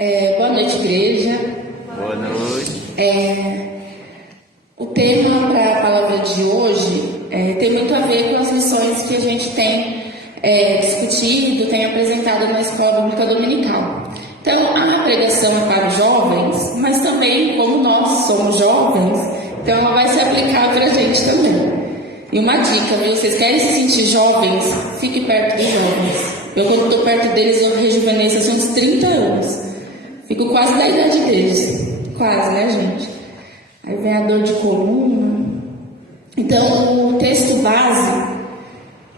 Boa noite, igreja. Boa noite. O tema para a palavra de hoje tem muito a ver com as lições que a gente tem discutido, tem apresentado na escola bíblica dominical. Então, a pregação é para os jovens, mas também, como nós somos jovens, então ela vai se aplicar para a gente também. E uma dica, viu? Vocês querem se sentir jovens? Fique perto dos jovens. Eu, quando estou perto deles, eu rejuvenesço assim, uns 30 anos. Fico quase da idade deles. Quase, né, gente? Aí vem a dor de coluna. Então, o texto base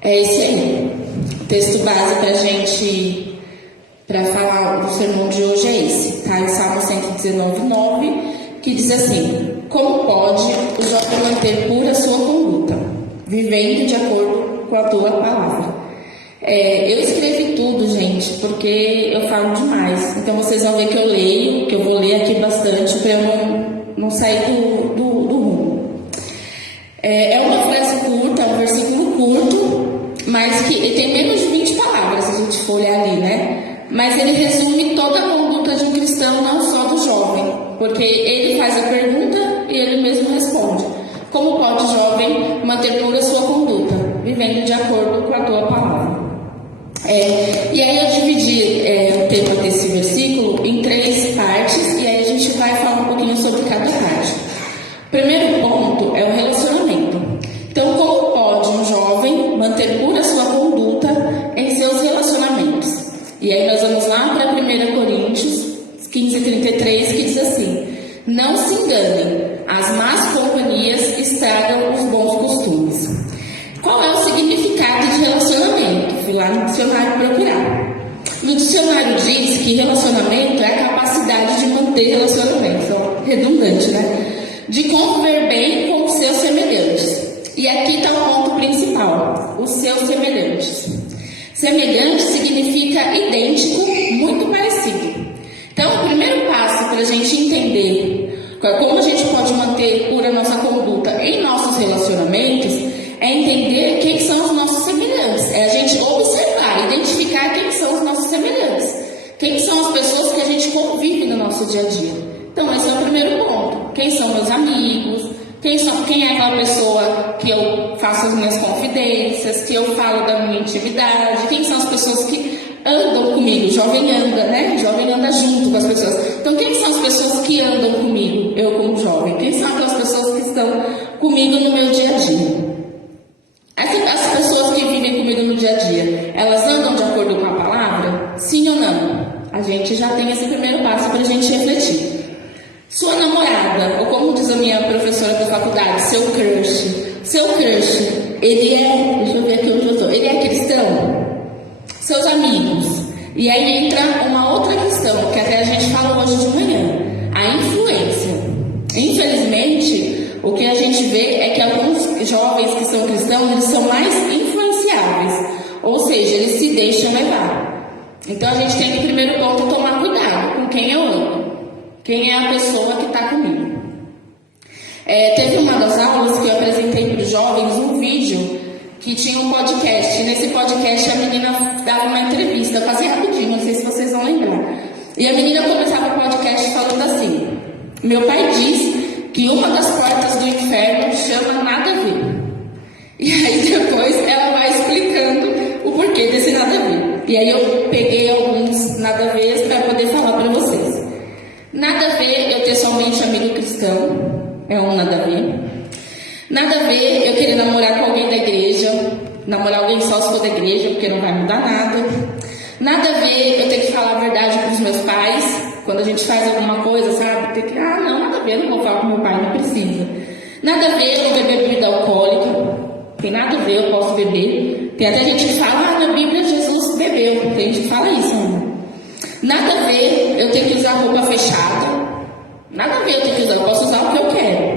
é esse aí. O texto base para a gente, para falar do sermão de hoje é esse. Tá? Em Salmo 119:9, que diz assim: como pode o jovem manter pura sua conduta, vivendo de acordo com a tua palavra? Eu escrevi tudo, gente, porque eu falo demais. Então vocês vão ver que eu leio, que eu vou ler aqui bastante para eu não sair do rumo. É uma frase curta, é um versículo curto, mas que ele tem menos de 20 palavras, se a gente for olhar ali, né? Mas ele resume toda a conduta de um cristão, não só do jovem, porque ele faz a pergunta e ele mesmo responde. Como pode o jovem manter pura sua conduta, vivendo de acordo com a tua palavra? E aí eu dividi o tema desse versículo em 3 partes, e aí a gente vai falar um pouquinho sobre cada parte. O primeiro ponto é o relacionamento. Então, como pode um jovem manter pura sua conduta em seus relacionamentos? E aí nós vamos lá para 1 Coríntios 15:33, que diz assim: não se enganem, as más companhias estragam os bons costumes. Qual é o significado de relacionamento? Fui lá no dicionário procurar. No dicionário diz que relacionamento é a capacidade de manter relacionamentos. Então, redundante, né? De conviver bem com os seus semelhantes. E aqui está o ponto principal: os seus semelhantes. Semelhante significa idêntico, muito parecido. Então, o primeiro passo para a gente entender como a gente pode manter pura nossa conduta em nossos relacionamentos é entender quem são os nossos semelhantes. É a gente observar, identificar quem são os nossos semelhantes. Quem são as pessoas que a gente convive no nosso dia a dia. Então, esse é o primeiro ponto. Quem são meus amigos? Quem é aquela pessoa que eu faço as minhas confidências, que eu falo da minha intimidade? Quem são as pessoas que andam comigo? Jovem anda, né? Jovem anda junto com as pessoas. Então, quem são as pessoas que andam comigo? Eu como jovem. Quem são aquelas pessoas que estão comigo no meu dia a dia? As pessoas que vivem comigo no dia a dia, elas andam de acordo com a palavra? Sim ou não? A gente já tem esse primeiro passo para a gente refletir. Sua namorada, ou como diz a minha professora da faculdade, seu crush, ele é, deixa eu ver aqui onde eu estou, ele é cristão? Seus amigos. E aí entra uma outra questão, que até a gente falou hoje de manhã, a influência. Infelizmente, o que a gente vê é que alguns jovens que são cristãos, eles são mais influenciáveis, ou seja, eles se deixam levar. Então a gente tem que, primeiro ponto, tomar cuidado com quem eu amo. Quem é a pessoa que está comigo? Teve uma das aulas que eu apresentei para os jovens um vídeo que tinha um podcast. Nesse podcast a menina dava uma entrevista, eu fazia rapidinho, não sei se vocês vão lembrar. E a menina começava o podcast falando assim: meu pai diz que uma das portas do inferno chama nada a ver. E aí depois ela vai explicando o porquê desse nada a ver. E aí eu peguei alguns nada a ver para poder falar para vocês. Nada a ver eu ter somente amigo cristão, é um nada a ver. Nada a ver eu querer namorar com alguém da igreja, namorar alguém só se for da igreja, porque não vai mudar nada. Nada a ver eu ter que falar a verdade para os meus pais, quando a gente faz alguma coisa, sabe? Ter que, não, nada a ver, não vou falar com meu pai, não precisa. Nada a ver eu beber bebida alcoólica, tem nada a ver, eu posso beber. Tem até gente que fala, na Bíblia Jesus bebeu, tem gente que fala isso, né? Nada a ver eu ter que usar roupa fechada. Nada a ver eu ter que usar, eu posso usar o que eu quero.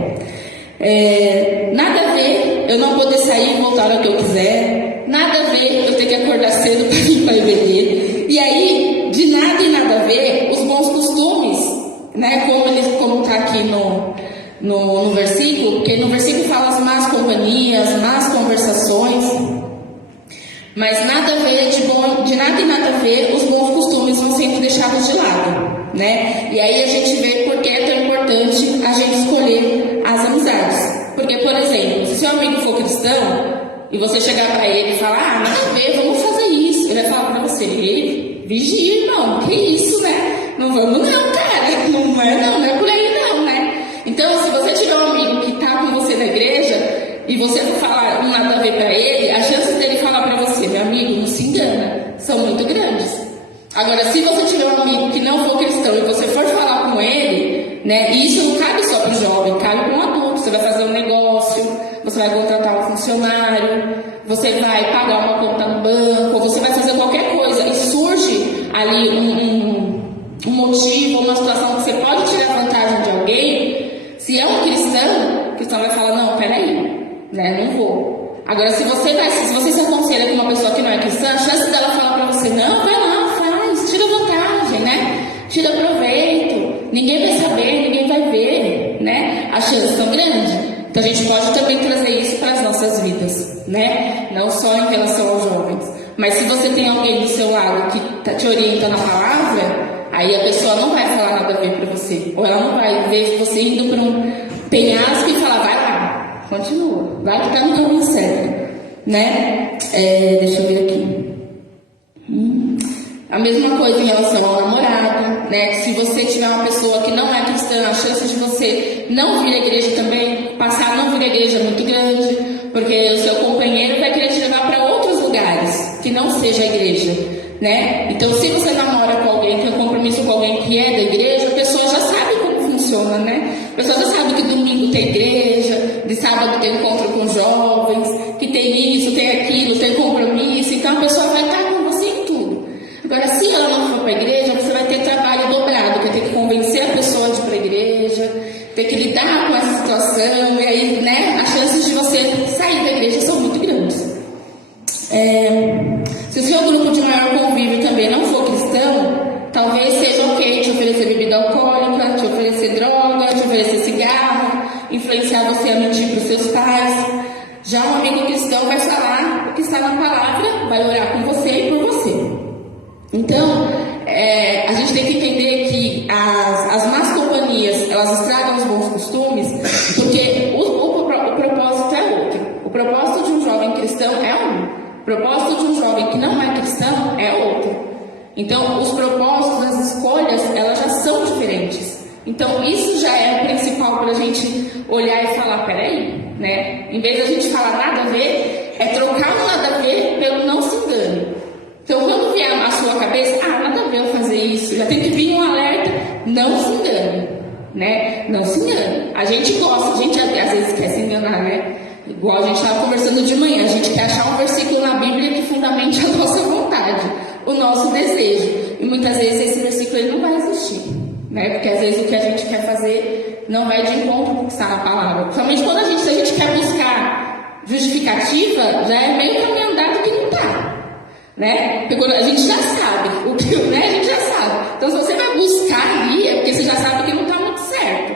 Nada a ver eu não poder sair e voltar a hora que eu quiser. Nada a ver eu ter que acordar cedo para ir para beber. E aí, de nada e nada a ver, os bons costumes, né? Como está aqui no versículo, porque no versículo fala as más companhias, más conversações. Mas nada a ver de nada e nada a ver, os bons costumes vão sempre deixados de lado. né? E aí a gente vê por que é tão importante a gente escolher as amizades. Porque, por exemplo, se seu amigo for cristão e você chegar para ele e falar, nada a ver, vamos fazer isso, ele vai falar para você, vigia, irmão, que isso, né? Não vamos não, cara, não é por aí não, né? Então, se você tiver um amigo que tá com você na igreja e você for falar um nada a ver para ele, as chances dele falar para você, meu amigo, não se engana, são muito grandes. Agora, se você tiver um amigo que não for cristão e você for falar com ele, né, e isso não cabe só para o jovem, cabe para um adulto. Você vai fazer um negócio, você vai contratar um funcionário, você vai pagar uma conta no banco, você vai fazer qualquer coisa e surge ali um motivo, uma situação que você pode tirar vantagem de alguém. Se é um cristão, o cristão vai falar, não, peraí, né, não vou. Agora, se você se aconselha com uma pessoa que não é cristã, a chance dela falar para você, não, vai lá, faz, tira vantagem, né? Tira proveito, ninguém vai saber, ninguém vai ver, né? As chances são grandes. Então a gente pode também trazer isso para as nossas vidas, né? Não só em relação aos jovens. Mas se você tem alguém do seu lado que te orienta na palavra, aí a pessoa não vai falar nada a ver para você. Ou ela não vai ver você indo para um penhasco e falar, vai lá, continua, vai que tá no caminho certo, né? Deixa eu ver aqui. A mesma coisa em relação ao namorado, né? Se você tiver uma pessoa que não é cristã, a chance de você não vir à igreja também, passar a não vir à igreja é muito grande, porque o seu companheiro vai querer te levar para outros lugares que não seja a igreja, né? Então, se você namora com alguém, tem um compromisso com alguém que é da igreja, a pessoa já sabe como funciona, né? A pessoa já sabe que domingo tem igreja, de sábado tem encontro com jovens, que tem isso, tem aquilo, tem compromisso, então a pessoa vai estar com você em tudo. Agora, se ela não for para a igreja, você vai ter trabalho dobrado, vai ter que convencer a pessoa de ir para a igreja, ter que lidar com essa situação, e aí, né, as chances de você sair da igreja são muito grandes. Se o seu grupo de maior convívio também não for cristão, talvez seja ok te oferecer bebida alcoólica, te oferecer droga, te oferecer cigarro, influenciar você a mentir para os seus pais. Já um amigo cristão vai falar o que está na palavra, vai orar com você e por você. Então, a gente tem que entender que as más companhias, elas estragam os bons costumes, porque o propósito é outro. O propósito de um jovem cristão é um. O propósito de um jovem que não é cristão é outro. Então, os propósitos, as escolhas, elas já são diferentes. Então, isso já é o principal para a gente olhar e falar, peraí, né? Em vez de a gente falar nada a ver, é trocar o nada a ver pelo não se engane. Então, quando vier a sua cabeça, nada a ver eu fazer isso, já tem que vir um alerta, não se engane, né? Não se engane. A gente gosta, a gente às vezes quer se enganar, né? Igual a gente estava conversando de manhã, a gente quer achar um versículo na Bíblia que fundamente a nossa vontade, o nosso desejo. E muitas vezes esse versículo ele não vai existir, né? Porque às vezes o que a gente quer fazer não vai de encontro com o que está na palavra. Principalmente quando se a gente quer buscar justificativa, já é meio caminho andado que não está. Né? Porque a gente já sabe, né? A gente já sabe. Então, se você vai buscar ali, é porque você já sabe que não está muito certo.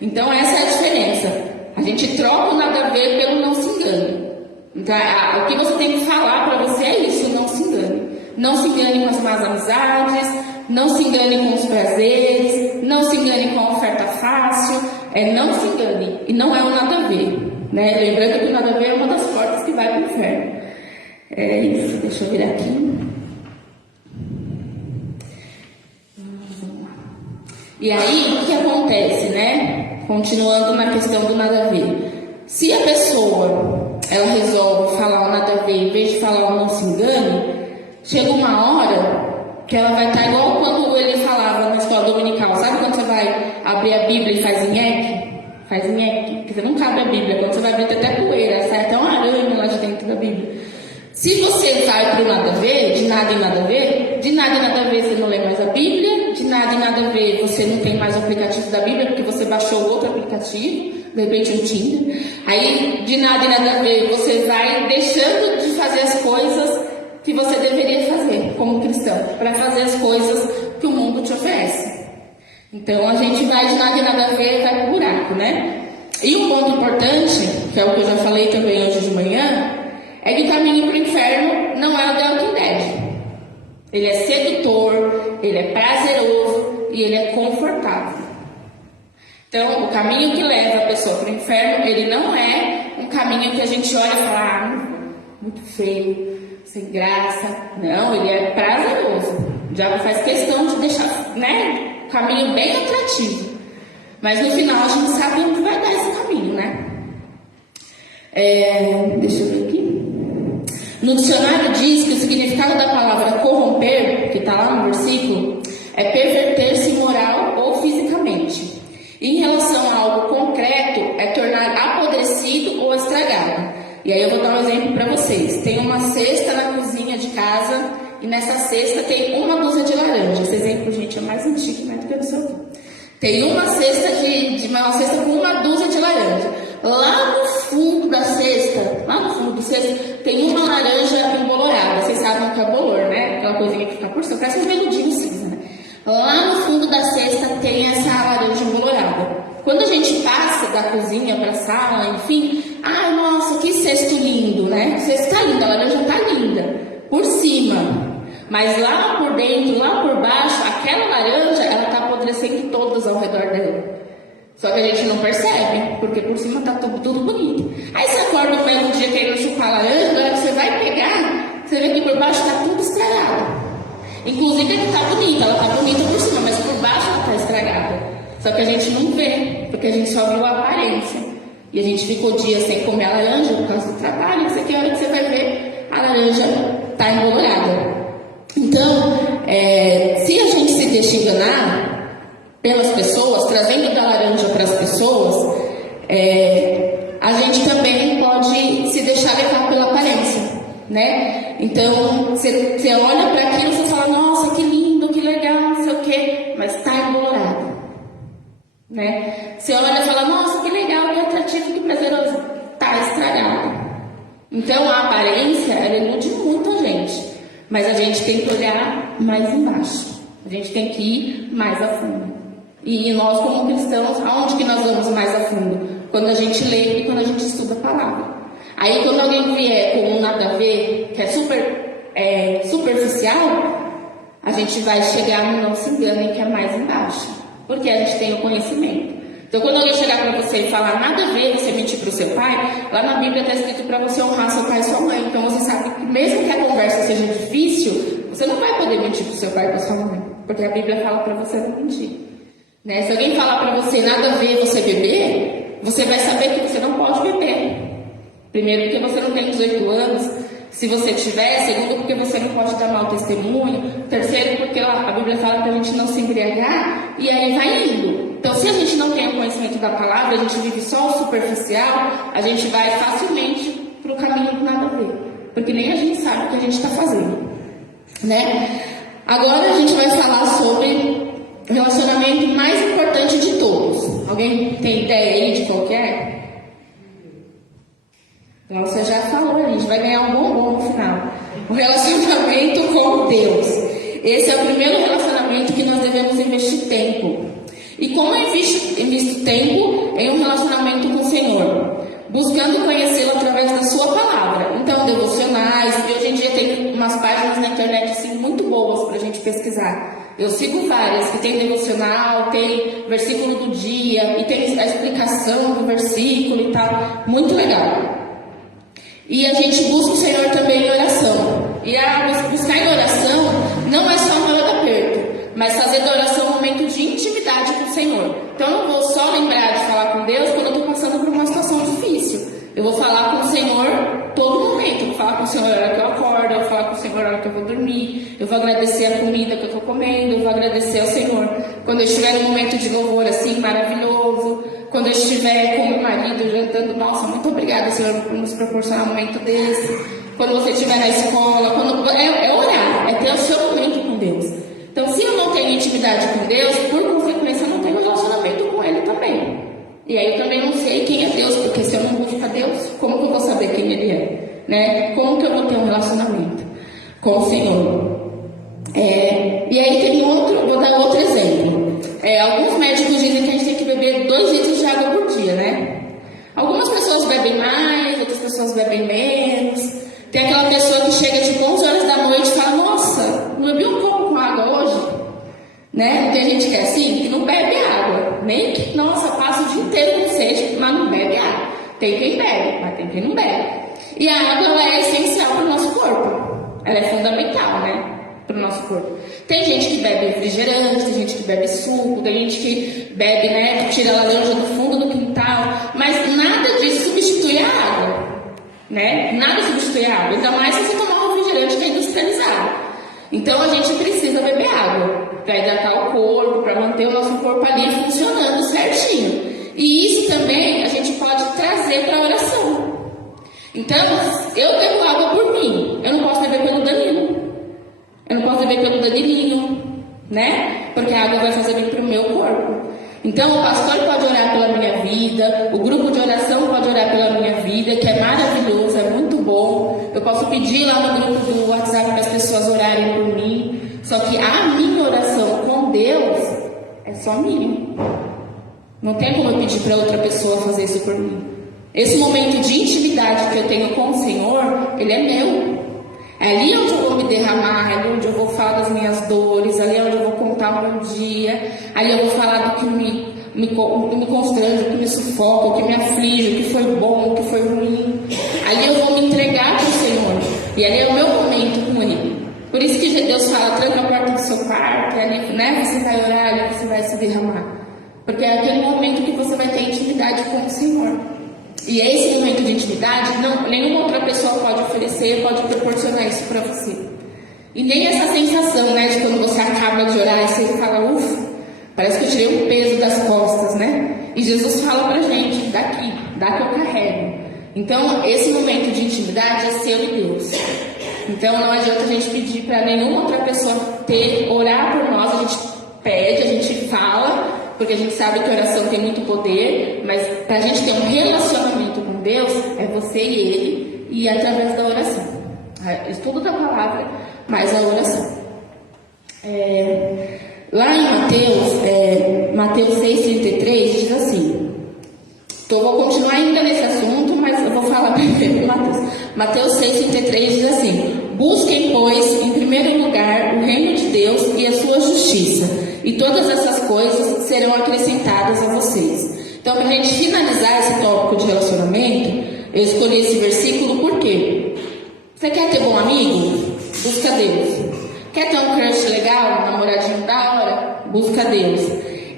Então, essa é a diferença. A gente troca o nada a ver pelo não se engane. Então, o que você tem que falar para você é isso, não se engane. Não se engane com as más amizades, não se engane com os prazeres, não se engane com a oferta fácil, não se engane. E não é o nada a ver. Né? Lembrando que o nada a ver é uma das portas que vai para o inferno. É isso, deixa eu vir aqui. E aí, o que acontece, né? Continuando na questão do nada a ver. Se a pessoa, ela resolve falar o nada a ver, em vez de falar o não se engane, chega uma hora que ela vai estar igual quando ele falava na escola dominical. Sabe quando você vai abrir a Bíblia e faz nheque? Faz nheque, porque você não cabe a Bíblia. Quando você vai ver, tem até poeira, sai até uma aranha lá de dentro da Bíblia. Se você vai para o nada a ver, de nada em nada a ver, de nada em nada a ver você não lê mais a Bíblia, de nada em nada a ver você não tem mais o aplicativo da Bíblia porque você baixou outro aplicativo, de repente um Tinder. Aí, de nada em nada a ver, você vai deixando de fazer as coisas que você deveria fazer como cristão, para fazer as coisas que o mundo te oferece. Então, a gente vai de nada em nada a ver e vai pro buraco, né? E um ponto importante, que é o que eu já falei também hoje de manhã, é que o caminho para o inferno não é o The Walking Dead. Ele é sedutor, ele é prazeroso e e ele é confortável. Então, o caminho que leva a pessoa para o inferno, ele não é um caminho que a gente olha e fala, muito feio, sem graça. Não, ele é prazeroso. O diabo faz questão de deixar, né, o caminho bem atrativo. Mas no final a gente sabe onde vai dar esse caminho, né? Deixa eu ver aqui. No dicionário diz que o significado da palavra corromper, que está lá no versículo, é perverter-se moral ou fisicamente. E em relação a algo concreto, é tornar apodrecido ou estragado. E aí eu vou dar um exemplo para vocês. Tem uma cesta na cozinha de casa e nessa cesta tem uma dúzia de laranja. Esse exemplo, gente, é mais antigo, né, do que eu não sei o quê. Tem uma cesta uma cesta com uma dúzia de laranja. Lá no fundo da cesta, tem uma laranja embolorada. Vocês sabem o que é bolor, né? Aquela coisinha que fica por cima, parece um veludinho cinza, né? Lá no fundo da cesta tem essa laranja embolorada. Quando a gente passa da cozinha para a sala, enfim, nossa, que cesto lindo, né? O cesto tá lindo, a laranja tá linda, por cima. Mas lá por dentro, lá por baixo, aquela laranja, ela tá apodrecendo todas ao redor dela. Só que a gente não percebe, porque por cima tá tudo bonito. Aí você acorda no mesmo dia querendo chupar a laranja, na hora que você vai pegar, você vê que por baixo tá tudo estragado. Inclusive ela tá bonita por cima, mas por baixo ela tá estragada. Só que a gente não vê, porque a gente só viu a aparência. E a gente ficou dias sem comer a laranja por causa do trabalho, isso aqui é a hora que você vai ver, a laranja tá embolorada. Então, se a gente se deixa enganar pelas pessoas, trazendo da laranja para as pessoas, a gente também pode se deixar levar pela aparência, né? Então, você olha para aquilo e você fala, nossa, que lindo, que legal, não sei o quê, mas está embolorado, né? Você olha e fala, nossa, que legal, que atrativo, que prazeroso, está estragado. Então, a aparência, ela ilude muito a gente. Mas a gente tem que olhar mais embaixo. A gente tem que ir mais a fundo. E nós, como cristãos, aonde que nós vamos mais a fundo? Quando a gente lê e quando a gente estuda a palavra. Aí, quando alguém vier com um nada a ver, que é superficial, a gente vai chegar no não se engane, que é mais embaixo. Porque a gente tem o conhecimento. Então, quando alguém chegar para você e falar nada a ver você mentir para o seu pai, lá na Bíblia está escrito para você honrar seu pai e sua mãe. Então, você sabe que mesmo que a conversa seja difícil, você não vai poder mentir para o seu pai e para sua mãe. Porque a Bíblia fala para você não mentir. Né? Se alguém falar para você nada a ver você beber, você vai saber que você não pode beber. Primeiro, porque você não tem 18 anos. Se você tiver, segundo, porque você não pode dar mau testemunho. Terceiro, porque a Bíblia fala para a gente não se embriagar. E aí vai indo. Então, se a gente não tem o conhecimento da palavra, a gente vive só o superficial, a gente vai facilmente para o caminho do nada a ver. Porque nem a gente sabe o que a gente está fazendo. Né? Agora a gente vai falar sobre o relacionamento mais importante de todos. Alguém tem ideia aí de qual que é? Então, você já falou, a gente vai ganhar um bombom no final. O relacionamento com Deus. Esse é o primeiro relacionamento que nós devemos investir tempo. E como eu invisto tempo em um relacionamento com o Senhor? Buscando conhecê-lo através da sua palavra. Então, devocionais, e hoje em dia tem umas páginas na internet assim, muito boas para a gente pesquisar. Eu sigo várias, que tem devocional, tem versículo do dia, e tem a explicação do versículo e tal. Muito legal. E a gente busca o Senhor também em oração. E buscar em oração não é só na hora do aperto, mas fazer da oração um momento de intimidade com o Senhor. Então eu não vou só lembrar de falar com Deus quando eu estou passando por uma situação difícil. Eu vou falar com o Senhor todo momento. Eu vou falar com o Senhor na hora que eu acordo, eu vou falar com o Senhor na hora que eu vou dormir, eu vou agradecer a comida que eu estou comendo, eu vou agradecer ao Senhor. Quando eu estiver num momento de louvor assim, maravilhoso, quando eu estiver com meu marido jantando, nossa, muito obrigada, Senhor, por nos proporcionar um momento desse. Quando você estiver na escola, é orar, é ter o seu momento com Deus. Então, se eu não tenho intimidade com Deus, por consequência, eu não tenho relacionamento com Ele também. E aí eu também não sei quem é Deus, porque se eu não busco a Deus, como que eu vou saber quem Ele é? Né? Como que eu vou ter um relacionamento com o Senhor? E aí tem vou dar outro exemplo. Alguns médicos dizem que a gente tem que beber 2 litros de água por dia, né? Algumas pessoas bebem mais, outras pessoas bebem menos. Tem aquela pessoa que chega tipo 11 horas da noite e fala, nossa, não bebi um copo com água hoje? Né? Tem gente que é assim, que não bebe água. Nem que, nossa, passa o dia inteiro com sede, mas não bebe água. Tem quem bebe, mas tem quem não bebe. E a água, ela é essencial para o nosso corpo. Ela é fundamental, né? Para o nosso corpo. Tem gente que bebe refrigerante, tem gente que bebe suco, tem gente que bebe, né, que tira a laranja do fundo do quintal, mas nada disso substitui a água, né? Nada substitui a água, ainda mais se você tomar um refrigerante que é industrializado. Então a gente precisa beber água para hidratar o corpo, para manter o nosso corpo ali funcionando certinho. E isso também a gente pode trazer para a oração. Então, eu bebo água por mim, eu não posso beber pelo Danilo. Eu não posso beber pelo Danilinho, né? Porque a água vai fazer bem para o meu corpo. Então, o pastor pode orar pela minha vida, o grupo de oração pode orar pela minha vida, que é maravilhoso, é muito bom. Eu posso pedir lá no grupo do WhatsApp para as pessoas orarem por mim. Só que a minha oração com Deus é só minha. Não tem como eu pedir para outra pessoa fazer isso por mim. Esse momento de intimidade que eu tenho com o Senhor, ele é meu. É ali onde eu vou me derramar, é ali onde eu vou falar das minhas dores, ali é onde eu vou contar o meu dia, ali eu vou falar do que me constrange, o que me sufoca, o que me aflige, o que foi bom, o que foi ruim. Ali eu vou me entregar para o Senhor. E ali é o meu momento com Ele. Por isso que Deus fala, tranca a porta do seu quarto, ali, né? Você vai orar, ali você vai se derramar. Porque é aquele momento que você vai ter intimidade com o Senhor. E esse momento de intimidade, nenhuma outra pessoa pode oferecer, pode proporcionar isso para você. E nem essa sensação, né, de quando você acaba de orar e você fala, ufa, parece que eu tirei um peso das costas, né? E Jesus fala pra gente, daqui, dá que eu carrego. Então, esse momento de intimidade é seu e Deus. Então, não adianta a gente pedir para nenhuma outra pessoa orar por nós, a gente pede, a gente fala, porque a gente sabe que a oração tem muito poder, mas para a gente ter um relacionamento com Deus, é você e Ele, e através da oração. Estudo da palavra, mas a oração. Lá em Mateus 6,33, diz assim, então eu vou continuar ainda nesse assunto, mas eu vou falar primeiro Mateus 6,33 diz assim, busquem, pois, em primeiro lugar, o reino de Deus e a sua justiça, e todas essas coisas serão acrescentadas a vocês. Então, para a gente finalizar esse tópico de relacionamento, eu escolhi esse versículo por quê? Você quer ter bom amigo? Busca Deus. Quer ter um crush legal, um namoradinho da hora? Busca Deus.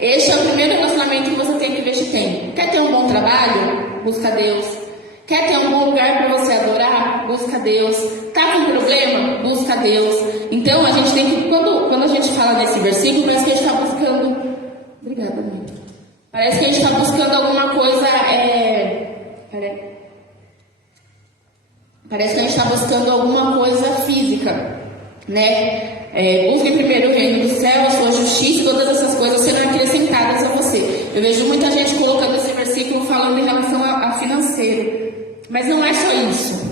Esse é o primeiro relacionamento que você tem que investir tempo. Quer ter um bom trabalho? Busca Deus. Quer ter um bom lugar para você adorar? Busca Deus. Tá com problema? Busca Deus. Então, a gente tem que, quando a gente fala nesse versículo, parece que a gente está buscando... Obrigada, mãe. Parece que a gente está buscando alguma coisa... Parece que a gente está buscando alguma coisa física, né? Busque primeiro o reino do céu, a sua justiça, e todas essas coisas serão acrescentadas a você. Eu vejo muita gente colocando esse versículo falando em relação a financeiro. Mas não é só isso.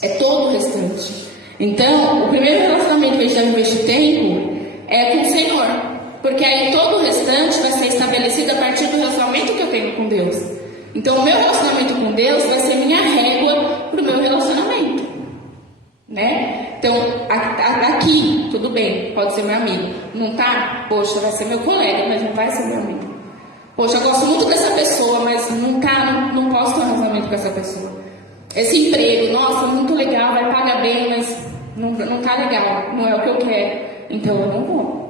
É todo o restante. Então, o primeiro relacionamento que a gente deve investir tempo é com o Senhor. Porque aí todo o restante vai ser estabelecido a partir do relacionamento que eu tenho com Deus. Então, o meu relacionamento com Deus vai ser minha régua para o meu relacionamento. Né? Então, aqui, tudo bem, pode ser meu amigo. Não tá? Poxa, vai ser meu colega, mas não vai ser meu amigo. Poxa, eu gosto muito dessa pessoa, mas não posso ter um relacionamento com essa pessoa. Esse emprego, nossa, muito legal, vai pagar bem, mas não tá legal, não é o que eu quero. Então, eu não vou.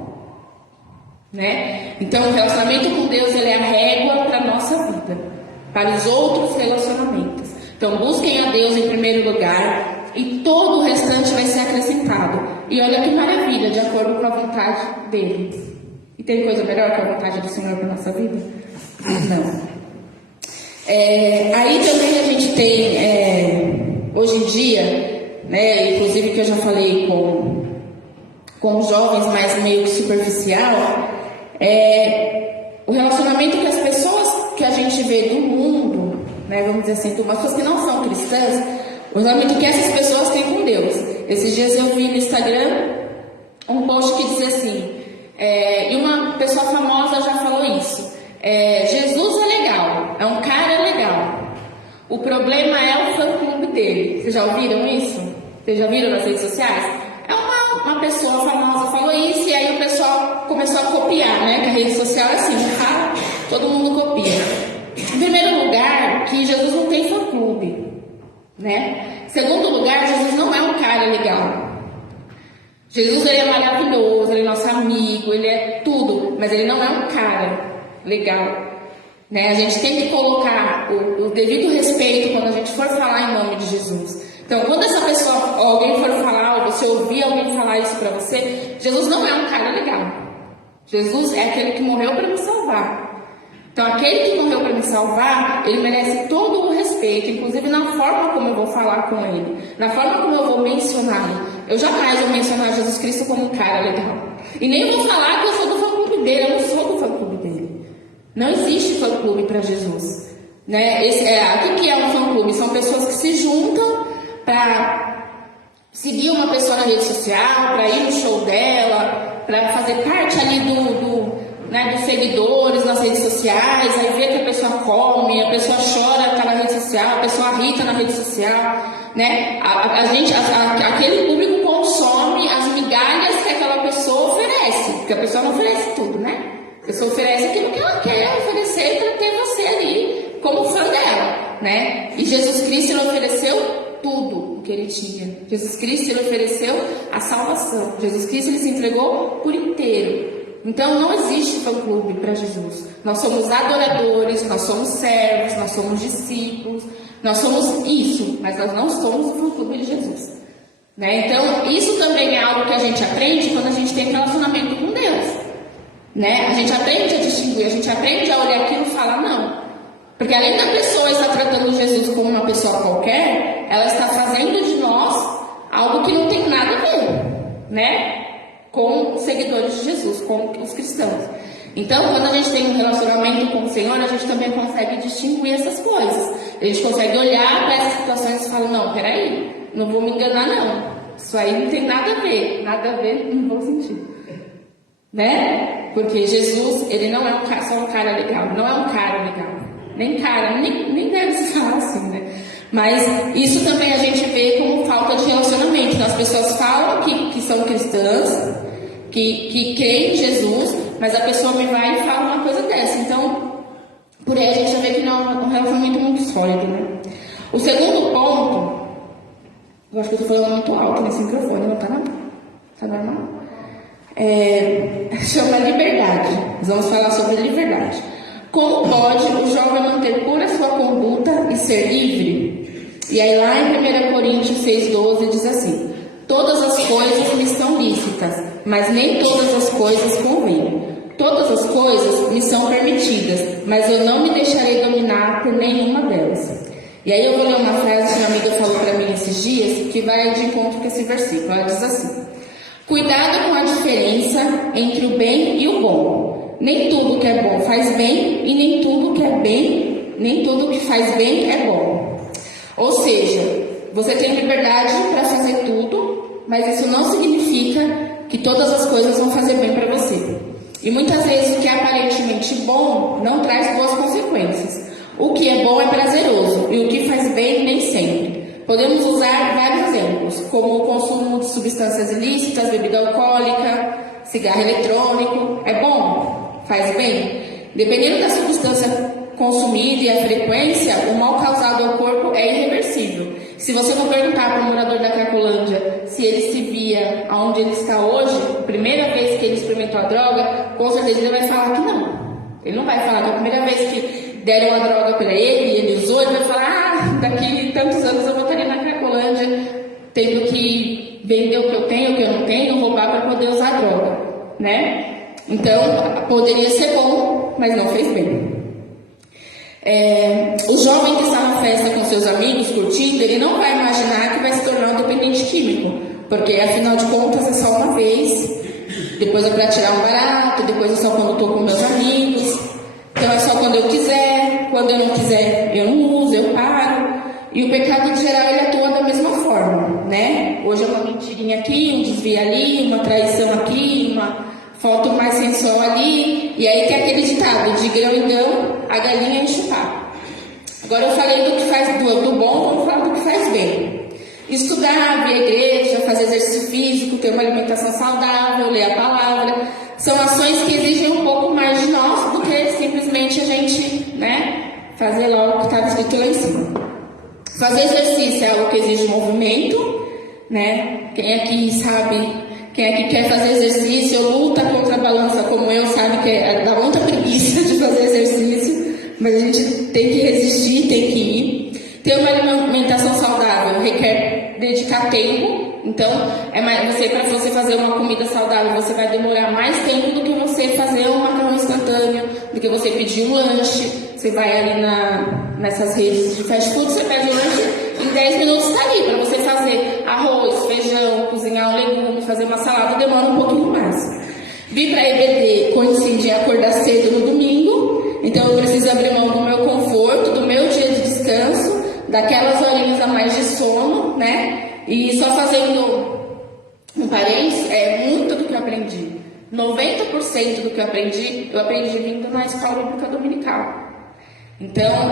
Né? Então, o relacionamento com Deus, ele é a régua para a nossa vida, para os outros relacionamentos. Então, busquem a Deus em primeiro lugar e todo o restante vai ser acrescentado. E olha que maravilha, de acordo com a vontade dele. E tem coisa melhor que a vontade do Senhor para a nossa vida? Não. Aí também a gente tem, hoje em dia, né, inclusive que eu já falei com os jovens, mas meio que superficial, o relacionamento que as pessoas que a gente vê do mundo, né, vamos dizer assim, umas pessoas que não são cristãs, o relacionamento que essas pessoas têm com Deus. Esses dias eu vi no Instagram um post que dizia assim, e uma pessoa famosa já falou isso, Jesus é legal, é um cara legal, o problema é o fã-clube dele. Vocês já ouviram isso? Vocês já viram nas redes sociais? É uma uma pessoa famosa falou isso, e aí o pessoal começou a copiar, né? Que a rede social é assim, fala, todo mundo copia. Em primeiro lugar, que Jesus não tem fã-clube, né? Segundo lugar, Jesus não é um cara legal. Jesus, ele é maravilhoso, ele é nosso amigo, ele é tudo, mas ele não é um cara legal, né? A gente tem que colocar o devido respeito quando a gente for falar em nome de Jesus. Então, quando essa pessoa, alguém for falar, ou você ouvir alguém falar isso para você, Jesus não é um cara legal. Jesus é aquele que morreu para me salvar. Então, aquele que morreu para me salvar, ele merece todo o respeito, inclusive na forma como eu vou falar com ele, na forma como eu vou mencioná-lo. Eu jamais vou mencionar Jesus Cristo como um cara legal. E nem vou falar que eu sou do fã-clube dele, eu não sou do fã-clube dele. Não existe fã-clube para Jesus. Né? O que é um fã-clube? São pessoas que se juntam para seguir uma pessoa na rede social, para ir no show dela, para fazer parte ali dos seguidores nas redes sociais, aí vê que a pessoa come, a pessoa chora, tá na rede social, a pessoa irrita na rede social, né? Aquele público consome as migalhas que aquela pessoa oferece, porque a pessoa não oferece tudo, né? A pessoa oferece aquilo que ela quer oferecer para ter você ali como fã dela, né? E Jesus Cristo, ele ofereceu tudo o que ele tinha. Jesus Cristo, ele ofereceu a salvação. Jesus Cristo, ele se entregou por inteiro. Então não existe fã-clube para Jesus. Nós somos adoradores, nós somos servos, nós somos discípulos, nós somos isso, mas nós não somos o fã-clube de Jesus. Né? Então isso também é algo que a gente aprende quando a gente tem relacionamento com Deus. Né? A gente aprende a distinguir, a gente aprende a olhar aquilo e falar não. Porque além da pessoa estar tratando Jesus como uma pessoa qualquer, ela está fazendo de nós algo que não tem nada a ver, né? Com os seguidores de Jesus, com os cristãos. Então, quando a gente tem um relacionamento com o Senhor, a gente também consegue distinguir essas coisas. A gente consegue olhar para essas situações e falar, não, peraí, não vou me enganar não. Isso aí não tem nada a ver no bom sentido. Né? Porque Jesus, ele não é só um cara legal, não é um cara legal. Nem deve se falar assim, né? Mas isso também a gente vê como falta de relacionamento. Então, as pessoas falam que são cristãs, que creem em Jesus, mas a pessoa me vai e fala uma coisa dessa. Então, por aí a gente já vê que não é um relacionamento muito sólido, né? O segundo ponto, eu acho que eu estou falando muito alto nesse microfone, não tá não? Tá normal? Chama liberdade. Nós vamos falar sobre liberdade. Como pode o jovem manter pura sua conduta e ser livre? E aí lá em 1 Coríntios 6,12 diz assim: todas as coisas me são lícitas, mas nem todas as coisas convêm. Todas as coisas me são permitidas, mas eu não me deixarei dominar por nenhuma delas. E aí eu vou ler uma frase que uma amiga falou para mim esses dias, que vai de encontro com esse versículo. Ela diz assim: cuidado com a diferença entre o bem e o bom. Nem tudo que é bom faz bem, e nem tudo que faz bem é bom. Ou seja, você tem liberdade para fazer tudo, mas isso não significa que todas as coisas vão fazer bem para você. E muitas vezes o que é aparentemente bom não traz boas consequências. O que é bom é prazeroso, e o que faz bem nem sempre. Podemos usar vários exemplos, como o consumo de substâncias ilícitas, bebida alcoólica, cigarro eletrônico. É bom? Faz bem? Dependendo da substância consumida e a frequência, o mal causado ao corpo é irreversível. Se você não perguntar para o morador da Cracolândia se ele se via onde ele está hoje, a primeira vez que ele experimentou a droga, com certeza ele vai falar que não. Ele não vai falar que a primeira vez que deram a droga para ele e ele usou, ele vai falar, daqui tantos anos eu vou estar ali na Cracolândia tendo que vender o que eu tenho, o que eu não tenho, roubar para poder usar a droga, né? Então, poderia ser bom, mas não fez bem. O jovem que está na festa com seus amigos, curtindo, ele não vai imaginar que vai se tornar um dependente químico, porque afinal de contas é só uma vez, depois é para tirar um barato, depois é só quando estou com meus amigos, então é só quando eu quiser, quando eu não quiser eu não uso, eu paro. E o pecado em geral ele atua da mesma forma, né? Hoje é uma mentirinha aqui, um desvio ali, uma traição aqui, uma foto mais sensual ali, e aí tem aquele ditado, de grão em grão, a galinha enche o papo. Agora eu falei do que faz do bom, vamos falar do que faz bem. Estudar, vir à igreja, fazer exercício físico, ter uma alimentação saudável, ler a palavra. São ações que exigem um pouco mais de nós do que simplesmente a gente, né, fazer lá o que está escrito lá em cima. Fazer exercício é algo que exige movimento, né? Quem aqui sabe, quem aqui quer fazer exercício, luta contra a balança como eu, sabe que dá muita preguiça de fazer exercício, mas a gente tem que resistir, tem que ir. Ter uma alimentação saudável requer dedicar tempo. Então, para você fazer uma comida saudável, você vai demorar mais tempo do que você fazer um macarrão instantâneo, do que você pedir um lanche. Você vai ali nessas redes de fast food, você pede um lanche, em 10 minutos está ali. Para você fazer arroz, feijão, cozinhar um legume, fazer uma salada, demora um pouquinho mais. Vir para a EBD coincide acordar cedo no domingo, então eu preciso abrir mão do meu conforto, do meu dia de descanso, daquelas horinhas a mais de sono, né? E só fazendo um parênteses, muito do que eu aprendi. 90% do que eu aprendi vindo na escola bíblica dominical. Então,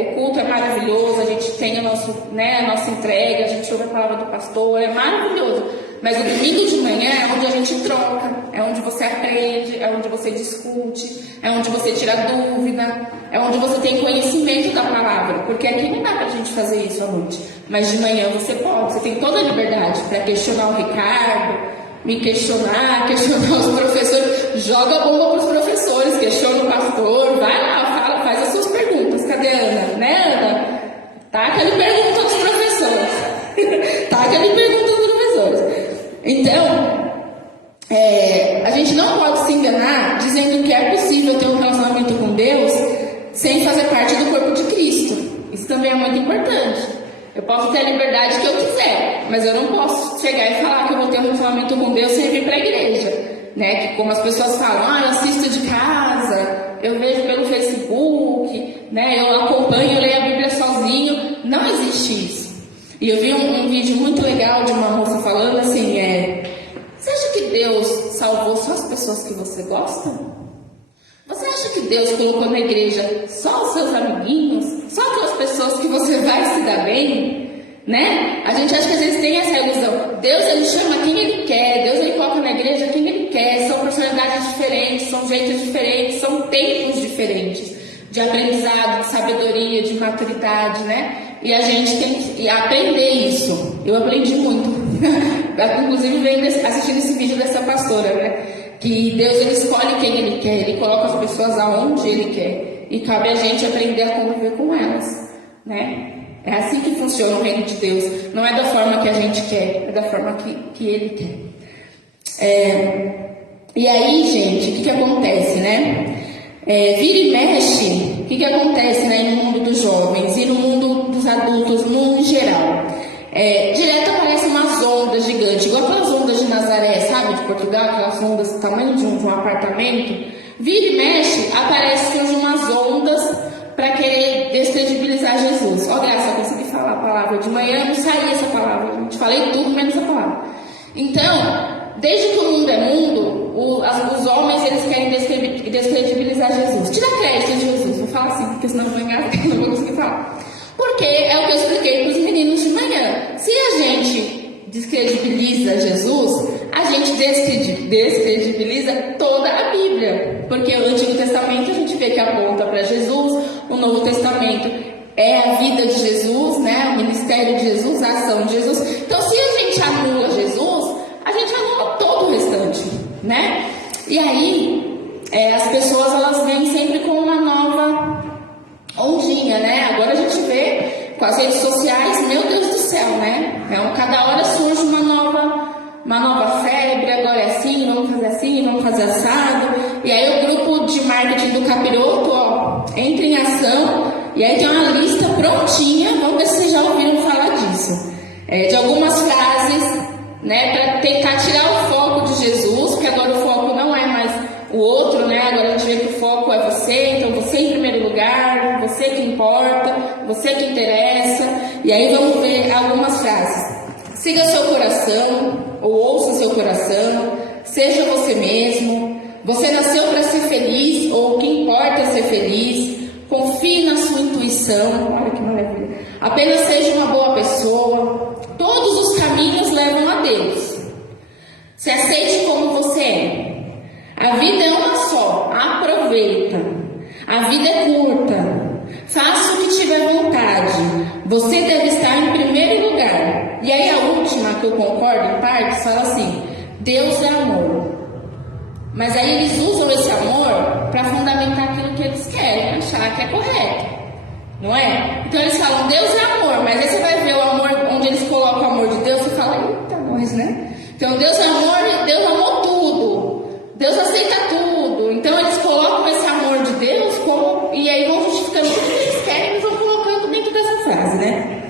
o culto é maravilhoso, a gente tem a nossa entrega, a gente ouve a palavra do pastor, é maravilhoso. Mas o domingo de manhã é onde a gente troca, é onde você aprende, é onde você discute, é onde você tira dúvida, é onde você tem conhecimento da palavra. Porque aqui não dá pra gente fazer isso à noite, mas de manhã você pode, você tem toda a liberdade para questionar o Ricardo, me questionar os professores, joga a bomba pros professores, questiona o pastor, vai lá, faz as suas perguntas. Cadê a Ana? Né, Ana? Taca ali pergunta dos professores. Taca ali pergunta dos professores. Então, a gente não pode se enganar dizendo que é possível ter um relacionamento com Deus sem fazer parte do corpo de Cristo. Isso também é muito importante. Eu posso ter a liberdade que eu quiser, mas eu não posso chegar e falar que eu vou ter um relacionamento com Deus sem vir para a igreja. Né? Que como as pessoas falam, eu assisto de casa, eu vejo pelo Facebook, né? Eu acompanho, eu leio a Bíblia sozinho. Não existe isso. E eu vi um vídeo muito legal de uma moça falando assim, você acha que Deus salvou só as pessoas que você gosta? Você acha que Deus colocou na igreja só os seus amiguinhos? Só aquelas pessoas que você vai se dar bem? Né? A gente acha que às vezes tem essa ilusão. Deus, ele chama quem ele quer. Deus, ele coloca na igreja quem ele quer. São personalidades diferentes, são jeitos diferentes, são tempos diferentes de aprendizado, de sabedoria, de maturidade, né? E a gente tem que aprender isso. Eu aprendi muito. Inclusive vendo, assistindo esse vídeo dessa pastora, né? Que Deus, ele escolhe quem ele quer, ele coloca as pessoas aonde ele quer. E cabe a gente aprender a conviver com elas, né? É assim que funciona o reino de Deus. Não é da forma que a gente quer, é da forma que ele quer. E aí, gente, o que acontece, né? Vira e mexe, o que acontece, né, no mundo dos jovens e no mundo dos adultos, no mundo em geral? Direto aparecem umas ondas gigantes, igual aquelas ondas de Nazaré, sabe, de Portugal, aquelas ondas do tamanho de um apartamento. Vira e mexe, aparecem umas ondas para querer descredibilizar Jesus. Ó, graça, eu consegui falar a palavra de manhã, não saía essa palavra, gente. Falei tudo menos a palavra. Então, desde que o mundo é mundo, os homens, eles querem descredibilizar Jesus. Tira crédito de Jesus, vou falar assim, porque senão eu não vou conseguir falar. Porque é o que eu expliquei para os meninos de manhã. Se a gente descredibiliza Jesus, a gente descredibiliza toda a Bíblia. Porque o Antigo Testamento a gente vê que aponta para Jesus, o Novo Testamento é a vida de Jesus, né? O ministério de Jesus, a ação de Jesus. Então, se a gente anula Jesus, a gente anula todo o restante, né? E aí, as pessoas, elas vêm sempre com uma nova ondinha, né? Agora a gente vê com as redes sociais, meu Deus do céu, né? Então, cada hora surge uma nova febre, agora é assim, vamos fazer assado. E aí o grupo de marketing do Capiroto, ó, entra em ação, e aí tem uma lista prontinha, vamos ver se vocês já ouviram falar disso. De algumas frases, né, para tentar tirar o foco de Jesus, porque agora o foco não é mais o outro, né? Agora a gente vê que o foco é você, então você em primeiro lugar, você que importa, você que interessa. E aí vamos ver algumas frases. Siga seu coração, ou ouça seu coração, seja você mesmo, você nasceu para ser feliz, ou o que importa é ser feliz, confie na sua intuição, olha que maravilha, apenas seja uma boa pessoa, todos os caminhos levam a Deus. curta. A vida é curta. Faça o que tiver vontade. Você deve estar em primeiro lugar. E aí a última, que eu concordo em parte, fala assim: Deus é amor. Mas aí eles usam esse amor para fundamentar aquilo que eles querem, achar que é correto. Não é? Então eles falam, Deus é amor, mas aí você vai ver o amor, onde eles colocam o amor de Deus, você fala, eita, nós, né? Então Deus é amor, Deus amou tudo. Deus aceita tudo. Então eles colocam esse amor de Deus como, e aí vão justificando tudo que eles querem, eles vão colocando dentro dessa frase, né?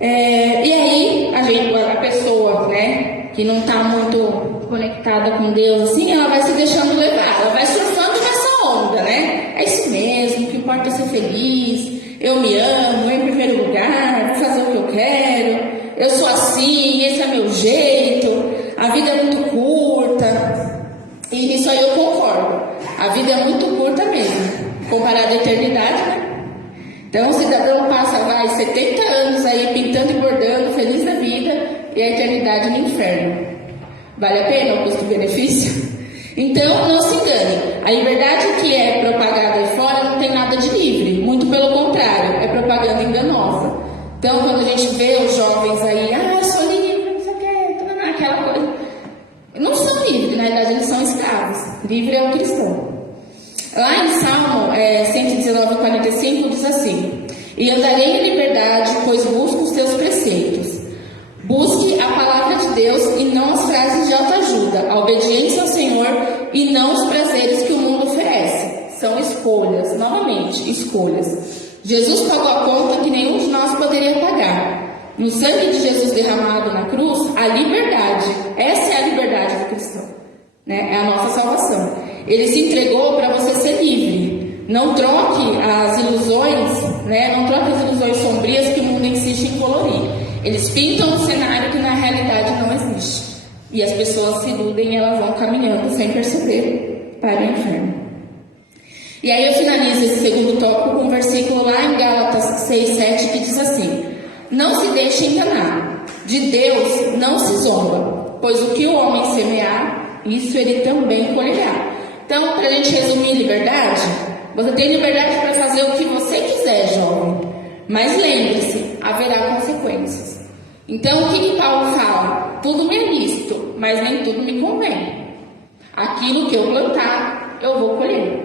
E aí a pessoa, né, que não está muito conectada com Deus, assim, ela vai se deixando levar, ela vai surfando nessa onda, né? É isso mesmo, o que importa é ser feliz, eu me amo, em primeiro lugar, vou fazer o que eu quero, eu sou assim, esse é meu jeito, a vida é muito curta. E nisso aí eu concordo, a vida é muito curta mesmo, comparada à eternidade, né? Então o cidadão passa, 70 anos aí pintando e bordando, feliz da vida, e a eternidade no inferno. Vale a pena o custo-benefício? Então, não se engane. A liberdade que é propagada aí fora não tem nada de livre. Muito pelo contrário, é propaganda enganosa. Então, quando a gente vê os jovens aí, eu sou livre, não sei o que, aquela coisa. Não são livres, na verdade eles são escravos. Livre é o cristão. Lá em Salmo 119:45 diz assim: E andarei em liberdade, pois busco os teus preceitos. Busque a palavra de Deus e não as frases de autoajuda, a obediência ao Senhor e não os prazeres que o mundo oferece. São escolhas, novamente, escolhas. Jesus pagou a conta que nenhum de nós poderia pagar. No sangue de Jesus derramado na cruz, a liberdade, essa é a liberdade do cristão, né? É a nossa salvação. Ele se entregou para você ser livre. Não troque as ilusões, né? Não troque as ilusões sombrias que o mundo insiste em colorir. Eles pintam um cenário que na realidade não existe. E as pessoas se iludem e elas vão caminhando sem perceber para o inferno. E aí eu finalizo esse segundo tópico com um versículo lá em Gálatas 6:7 que diz assim: Não se deixe enganar, de Deus não se zomba, pois o que o homem semear, isso ele também colherá. Então, para a gente resumir liberdade, você tem liberdade para fazer o que você quiser, jovem. Mas lembre-se, haverá consequências. Então, o que Paulo fala? Tudo me é lícito, mas nem tudo me convém. Aquilo que eu plantar, eu vou colher.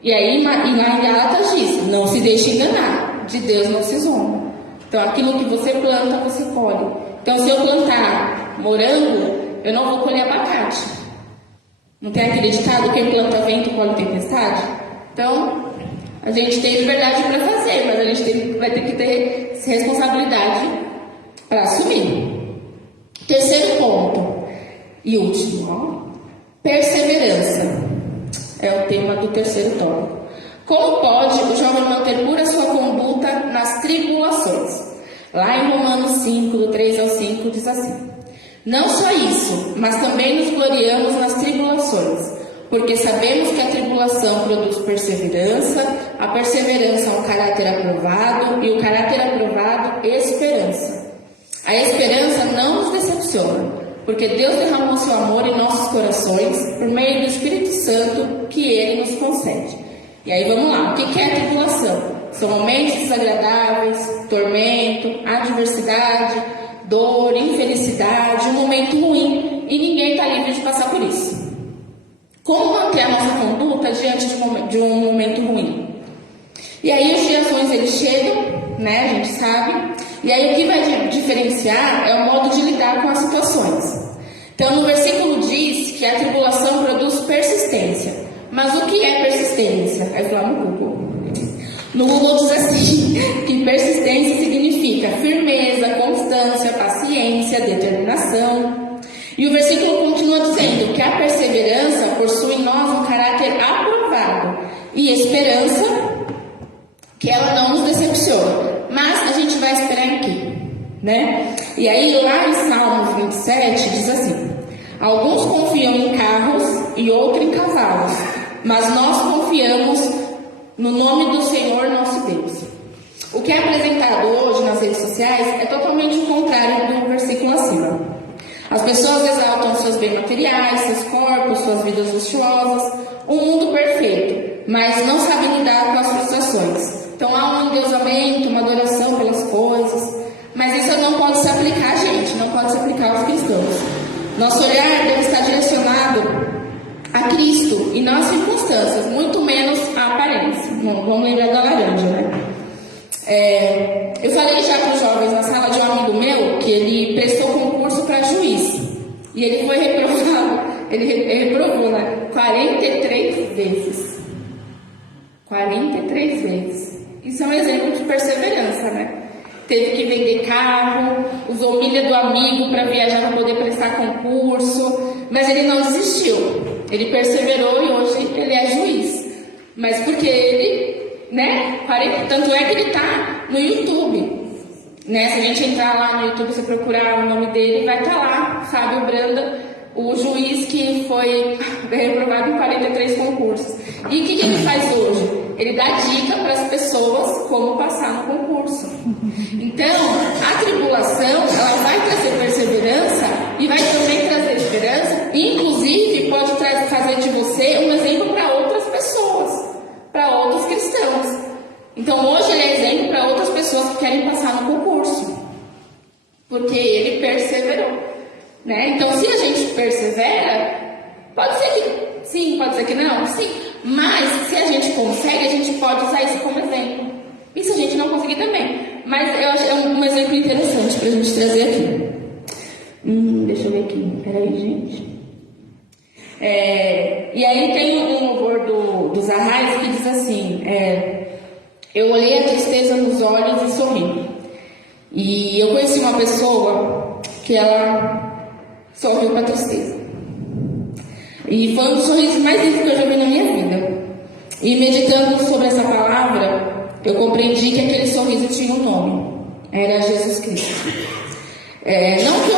E aí, lá em Gálatas diz, não se deixe enganar, de Deus não se zomba. Então, aquilo que você planta, você colhe. Então, se eu plantar morango, eu não vou colher abacate. Não tem aquele ditado, quem planta vento colhe tempestade? Então, a gente tem liberdade para fazer, mas a gente vai ter que ter responsabilidade para assumir. Terceiro ponto, e último, perseverança. É o tema do terceiro tópico. Como pode o jovem manter pura sua conduta nas tribulações? Lá em Romanos 5, do 3 ao 5, diz assim: Não só isso, mas também nos gloriamos nas tribulações, porque sabemos que a tribulação produz perseverança, a perseverança um caráter aprovado, e o caráter aprovado, esperança. A esperança não nos decepciona, porque Deus derramou seu amor em nossos corações por meio do Espírito Santo que Ele nos concede. E aí vamos lá, o que é a tribulação? São momentos desagradáveis, tormento, adversidade, dor, infelicidade, um momento ruim, e ninguém está livre de passar por isso. Como manter a nossa conduta diante de um momento ruim? E aí os dias ruins eles chegam, né, a gente sabe, e aí o que vai diferenciar é o modo de lidar com as situações. Então no versículo diz que a tribulação produz persistência. Mas o que é persistência? Aí lá no Google. No Google diz assim, que persistência significa firmeza, constância, paciência, determinação. E o versículo continua dizendo que a perseverança possui em nós um caráter aprovado e esperança que ela não nos decepciona. Mas a gente vai esperar em quê? Né? E aí lá em Salmos 27 diz assim: Alguns confiam em carros e outros em cavalos, mas nós confiamos no nome do Senhor nosso Deus. O que é apresentado hoje nas redes sociais é totalmente o contrário do versículo acima. As pessoas exaltam seus bens materiais, seus corpos, suas vidas luxuosas, um mundo perfeito. mas não sabem lidar com as frustrações. Então há um endeusamento, uma adoração pelas coisas, mas isso não pode se aplicar a gente, não pode se aplicar aos cristãos. Nosso olhar deve estar direcionado a Cristo e não às circunstâncias, muito menos à aparência. Vamos lembrar da laranja, né? Eu falei já para os jovens na sala de um amigo meu que ele prestou concurso para juiz e ele foi reprovado, ele reprovou, né? 43 vezes. 43 vezes. Isso é um exemplo de perseverança, né? Teve que vender carro, usou milha do amigo para viajar para poder prestar concurso, mas ele não desistiu. Ele perseverou e hoje ele é juiz. Mas porque ele, né? Tanto é que ele está no YouTube. Né? Se a gente entrar lá no YouTube, você procurar o nome dele, vai estar lá, Fábio Branda, o juiz que foi reprovado em 43 concursos. E o que ele faz hoje? Ele dá dica para as pessoas como passar no concurso. Então, a tribulação, ela vai trazer perseverança e vai também trazer esperança, e inclusive pode fazer de você um exemplo para outras pessoas, para outros cristãos. Então, hoje ele é exemplo para outras pessoas que querem passar no concurso, porque ele perseverou. Né? Então, se a gente persevera, pode ser que sim, pode ser que não, sim, mas se a gente consegue, a gente pode usar isso como exemplo. E se a gente não conseguir também. Mas eu acho que é um exemplo interessante para a gente trazer aqui. Deixa eu ver aqui, peraí, gente. E aí tem um louvor dos Arrais que diz assim: eu olhei a tristeza nos olhos e sorri. E eu conheci uma pessoa que ela sorriu para a tristeza. E foi um dos sorrisos mais lindos que eu já vi na minha vida. E meditando sobre essa palavra, eu compreendi que aquele sorriso tinha um nome. Era Jesus Cristo. Não que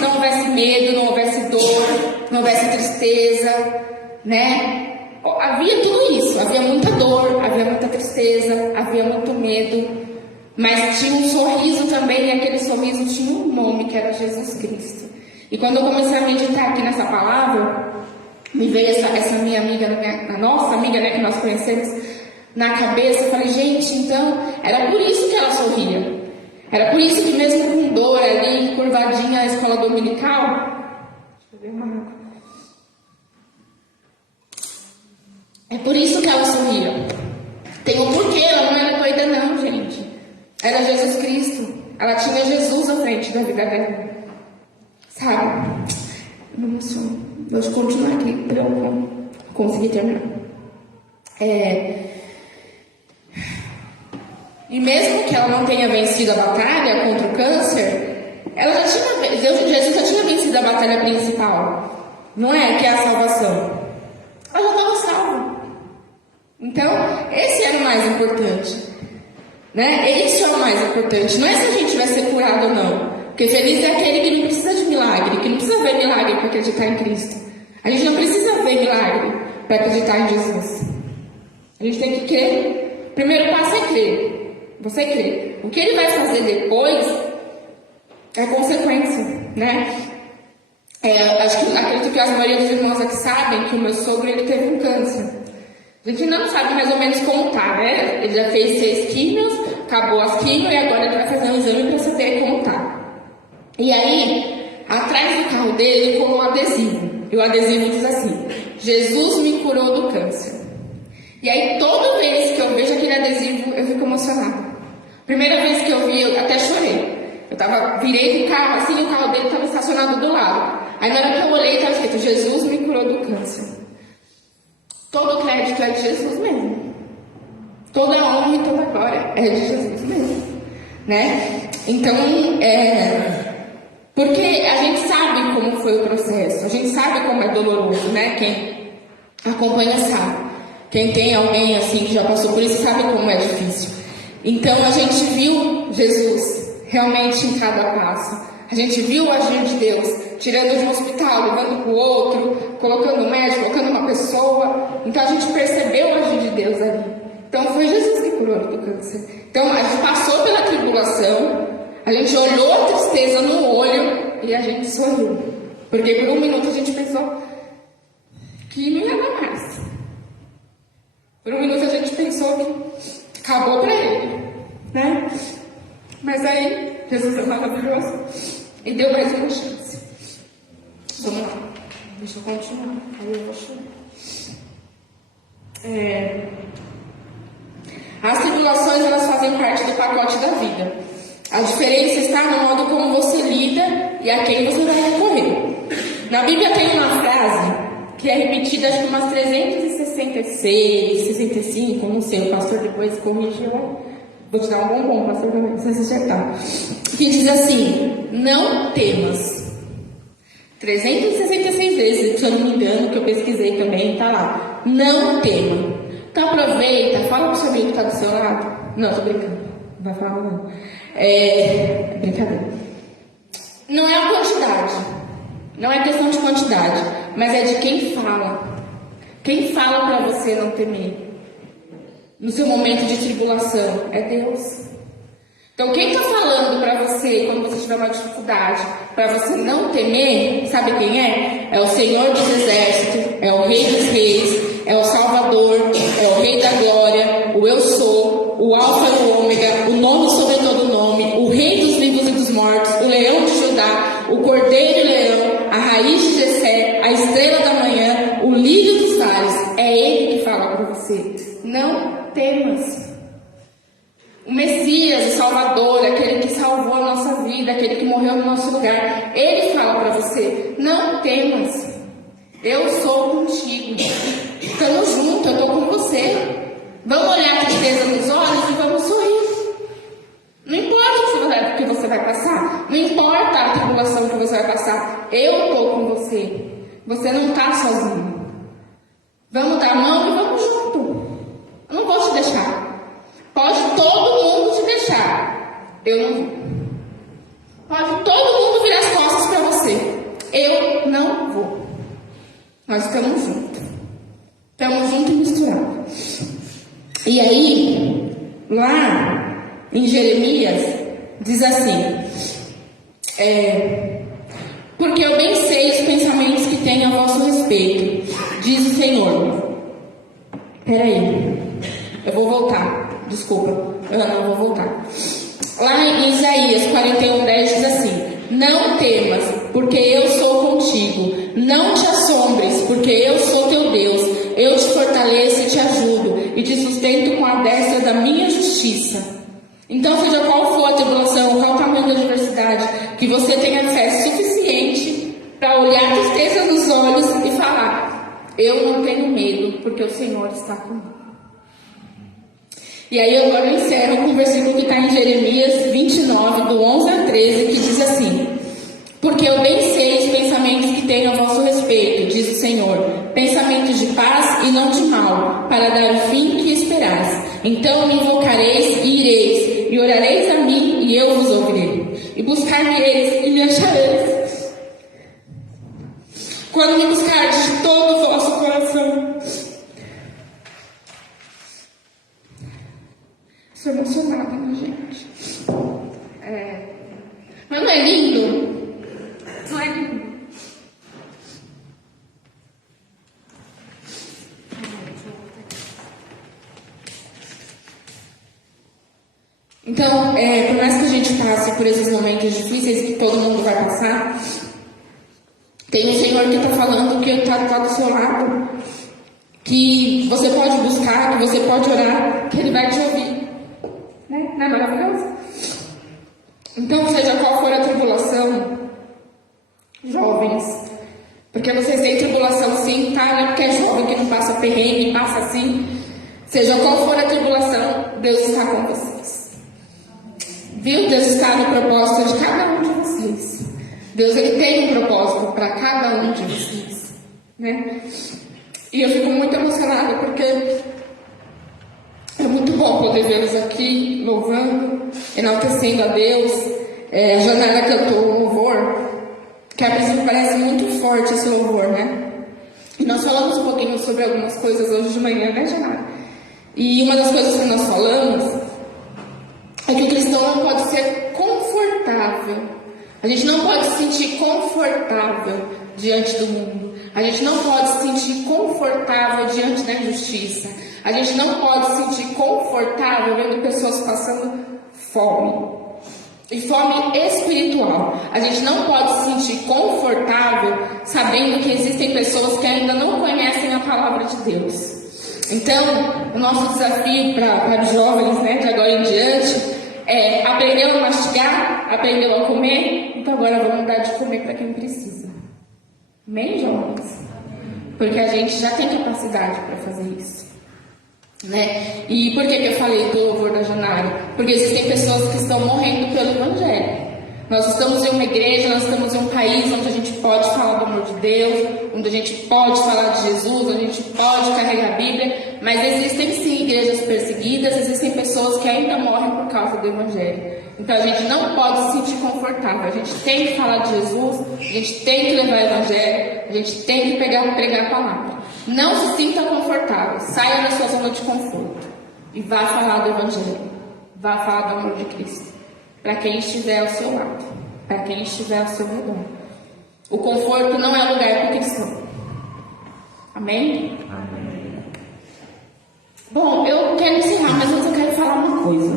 não houvesse medo, não houvesse dor, não houvesse tristeza, né? Havia tudo isso. Havia muita dor, havia muita tristeza, havia muito medo. Mas tinha um sorriso também, e aquele sorriso tinha um nome, que era Jesus Cristo. E quando eu comecei a meditar aqui nessa palavra, me veio essa minha amiga, a nossa amiga, né, que nós conhecemos, na cabeça. Eu falei, gente, então, era por isso que ela sorria. Era por isso que mesmo com dor ali, curvadinha na escola dominical, deixa eu ver uma água. É por isso que ela sorria. Tem um porquê, ela não era doida não, gente. Era Jesus Cristo. Ela tinha Jesus à frente da vida dela. Sabe? Eu me emociono. Deixa eu continuar aqui para eu conseguir terminar. E mesmo que ela não tenha vencido a batalha contra o câncer, Jesus já tinha vencido a batalha principal. Não é? Que é a salvação. Ela já estava salva. Então, esse era o mais importante. Né? Esse é o mais importante. Não é se a gente vai ser curado ou não. Porque feliz é aquele que não precisa de milagre, que não precisa ver milagre para acreditar em Cristo. A gente não precisa ver milagre para acreditar em Jesus. A gente tem que crer. O primeiro passo é crer. Você crê. O que ele vai fazer depois é consequência, né? Acredito que a maioria dos irmãos aqui sabem que o meu sogro ele teve um câncer. A gente não sabe mais ou menos como tá, né? Ele já fez 6 químios, acabou as químios e agora ele vai fazer um exame para saber como tá. E aí, atrás do carro dele, ele colocou um adesivo. E o adesivo diz assim: Jesus me curou do câncer. E aí, toda vez que eu vejo aquele adesivo, eu fico emocionada. Primeira vez que eu vi, eu até chorei. Virei do carro assim, e o carro dele estava estacionado do lado. Aí, na hora que eu olhei, estava escrito: Jesus me curou do câncer. Todo o crédito é de Jesus mesmo. Toda a honra e toda a glória é de Jesus mesmo. Né? Então, porque a gente sabe como foi o processo, a gente sabe como é doloroso, né? Quem acompanha sabe. Quem tem alguém assim que já passou por isso sabe como é difícil. Então a gente viu Jesus realmente em cada passo. A gente viu o agir de Deus, tirando de um hospital, levando para o outro, colocando um médico, colocando uma pessoa. Então a gente percebeu o agir de Deus ali. Então foi Jesus que curou do câncer. Então a gente passou pela tribulação, a gente olhou a tristeza no olho e a gente sorriu. Porque por um minuto a gente pensou que não ia dar mais. Por um soube, acabou para ele, né? Mas aí, Jesus é maravilhoso e deu mais uma chance. Vamos lá, deixa eu continuar, aí eu vou chorar. As tribulações, elas fazem parte do pacote da vida. A diferença está no modo como você lida e a quem você vai recorrer. Na Bíblia tem uma frase que é repetida acho que umas 366, 65, não sei, o pastor depois corrigiu. Vou te dar um bombom, pastor, também, se você acertar. Que diz assim: não temas. 366 vezes, se eu não me engano, que eu pesquisei também, tá lá. Não tema. Então aproveita, fala pro seu amigo que tá do seu lado. Não, tô brincando. Não vai falar não. É brincadeira. Não é a quantidade. Não é questão de quantidade, mas é de quem fala. Quem fala para você não temer no seu momento de tribulação é Deus. Então quem está falando para você quando você tiver uma dificuldade, para você não temer, sabe quem é? É o Senhor dos Exércitos, é o Rei dos Reis, é o Salvador, é o Rei da Glória, o Eu Sou, o Alfa e o Ômega, o nome sobre todo nome, o Rei dos vivos e dos mortos, o Leão de Judá, o Cordeiro e Leão, a Raiz de Jessé, a Estrela da Manhã, o Lírio dos Vales. É Ele que fala para você. Não temas. O Messias, o Salvador, aquele que salvou a nossa vida, aquele que morreu no nosso lugar, Ele fala para você: não temas, eu sou contigo, estamos juntos, eu estou com você. Vamos olhar a tristeza nos olhos e vamos sorrir. Não importa o que você vai passar, não importa a tribulação que você vai passar, eu estou com você. Você não está sozinho. Vamos dar a mão e vamos junto. Eu não vou te deixar. Pode todo mundo te deixar, eu não vou. Pode todo mundo virar as costas para você, eu não vou. Nós estamos juntos. Estamos juntos e misturados. E aí, lá em Jeremias, diz assim: porque eu bem sei os pensamentos que tenho a vosso respeito, diz o Senhor. Peraí, eu vou voltar. Desculpa, eu não vou voltar. Lá em Isaías 41:10 diz assim: não temas, porque eu sou contigo. Não te assombres, porque eu sou teu Deus. Eu te fortaleço e te ajudo, e te sustento com a destra da minha justiça. Então, seja qual for a tribulação, qual o tamanho da adversidade, que você tenha fé suficiente para olhar a tristeza nos olhos e falar: eu não tenho medo, porque o Senhor está comigo. E aí agora eu encerro com o versículo que está em Jeremias 29, do 11 a 13, que diz assim: porque eu bem sei os pensamentos que tenho a vosso respeito, diz o Senhor, pensamentos de paz e não de mal, para dar o fim que esperais. Então me invocareis e ireis, e orareis a mim e eu vos ouvirei, e buscar-me-eis e me achareis, quando me buscardes de todo o vosso coração. Estou emocionada, minha gente. Mas não é lindo? Não é lindo? Então, por mais que a gente passe por esses momentos difíceis que todo mundo vai passar, tem um Senhor que está falando que está do seu lado, que você pode buscar, que você pode orar, que Ele vai te ouvir. Né? Não é maravilhoso? Então, seja qual for a tribulação, jovens, porque vocês têm tribulação sim, tá? Não é porque é jovem que não passa perrengue, passa assim. Seja qual for a tribulação, Deus está com vocês. Viu? Deus está no propósito de cada um de vocês. Deus, Ele tem um propósito para cada um de vocês. Né? E eu fico muito emocionada porque é muito bom poder vê-los aqui, louvando, enaltecendo a Deus. A Janara cantou um louvor, que a princípio parece muito forte esse louvor, né? E nós falamos um pouquinho sobre algumas coisas hoje de manhã, né, Janara? E uma das coisas que nós falamos é que o cristão não pode ser confortável. A gente não pode se sentir confortável diante do mundo. A gente não pode se sentir confortável diante da injustiça. A gente não pode se sentir confortável vendo pessoas passando fome. E fome espiritual. A gente não pode se sentir confortável sabendo que existem pessoas que ainda não conhecem a palavra de Deus. Então, o nosso desafio para os jovens, né, de agora em diante, é aprender a mastigar, aprender a comer. Então agora vamos dar de comer para quem precisa. Amém, jovens? Porque a gente já tem capacidade para fazer isso, né? E por que eu falei do louvor da Janara? Porque existem pessoas que estão morrendo pelo Evangelho. Nós estamos em uma igreja, nós estamos em um país onde a gente pode falar do amor de Deus, onde a gente pode falar de Jesus, onde a gente pode carregar a Bíblia, mas existem sim igrejas perseguidas, existem pessoas que ainda morrem por causa do Evangelho. Então a gente não pode se sentir confortável, a gente tem que falar de Jesus, a gente tem que levar o Evangelho, a gente tem que pregar a palavra. Não se sinta confortável, saia da sua zona de conforto e vá falar do Evangelho, vá falar do amor de Cristo. Para quem estiver ao seu lado, para quem estiver ao seu redor. O conforto não é lugar para o cristão. Amém? Amém? Bom, eu quero encerrar, mas antes eu quero falar uma coisa.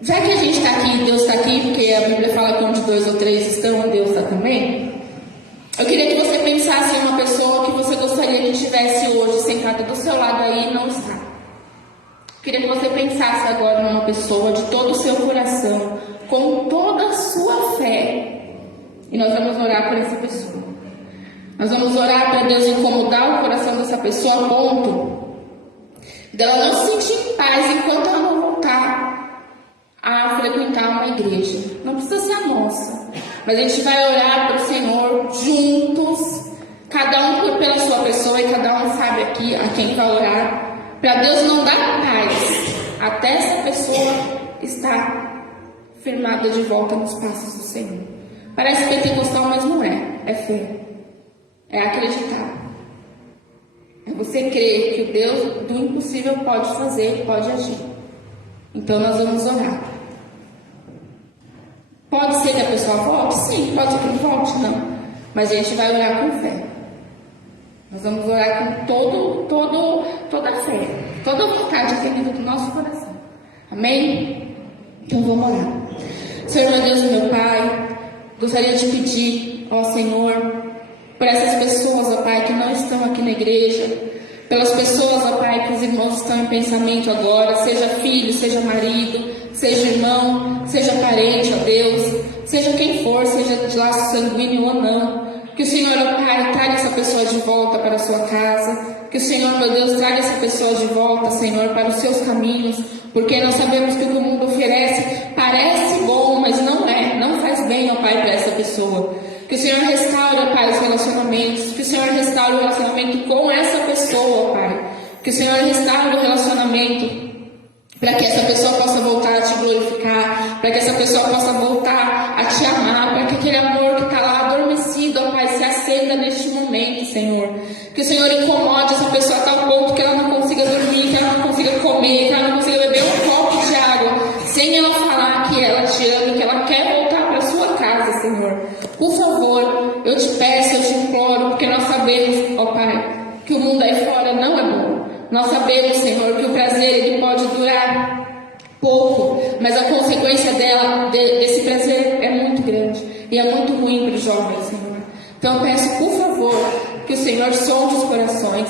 Já que a gente está aqui, Deus está aqui, porque a Bíblia fala que onde 2 ou 3 estão, Deus está também. Eu queria que você pensasse em uma pessoa que você gostaria que estivesse hoje sentada do seu lado aí e não está. Queria que você pensasse agora numa pessoa de todo o seu coração, com toda a sua fé. E nós vamos orar por essa pessoa. Nós vamos orar para Deus incomodar o coração dessa pessoa a ponto dela não se sentir em paz enquanto ela não voltar a frequentar uma igreja. Não precisa ser a nossa, mas a gente vai orar para o Senhor juntos, cada um pela sua pessoa, e cada um sabe aqui a quem vai orar. Para Deus não dar paz até essa pessoa estar firmada de volta nos passos do Senhor. Parece pentecostal, mas não é. É fé. É acreditar. É você crer que o Deus do impossível pode fazer, pode agir. Então nós vamos orar. Pode ser que a pessoa volte? Sim. Pode ser que não volte? Não. Mas a gente vai orar com fé. Nós vamos orar com toda a fé, toda a vontade vinda do nosso coração. Amém? Então vamos orar. Senhor, meu Deus e meu Pai, gostaria de pedir ao Senhor por essas pessoas, ó Pai, que não estão aqui na igreja, pelas pessoas, ó Pai, que os irmãos estão em pensamento agora, seja filho, seja marido, seja irmão, seja parente, ó Deus, seja quem for, seja de laço sanguíneo ou não. Que o Senhor, ó Pai, traga essa pessoa de volta para a sua casa. Que o Senhor, meu Deus, traga essa pessoa de volta, Senhor, para os seus caminhos. Porque nós sabemos que o que o mundo oferece parece bom, mas não é. Não faz bem, ó Pai, para essa pessoa. Que o Senhor restaure, ó Pai, os relacionamentos. Que o Senhor restaure o relacionamento com essa pessoa, ó Pai. Que o Senhor restaure o relacionamento para que essa pessoa possa voltar a te glorificar, para que essa pessoa possa voltar a te amar, para que aquele amor que está lá adormecido, ó Pai, se acenda neste momento, Senhor. Que o Senhor incomode essa pessoa a tal ponto que ela não consiga dormir, que ela não consiga comer, que ela não consiga beber um copo de água, sem ela falar que ela te ama, que ela quer voltar para a sua casa, Senhor. Por favor, eu te peço, eu te imploro, porque nós sabemos, ó Pai, que o mundo aí fora não é bom. Nós sabemos, Senhor, que o prazer ele pode durar pouco, mas a consequência desse prazer é muito grande e é muito ruim para os jovens, Senhor. Então eu peço, por favor, que o Senhor sonde os corações,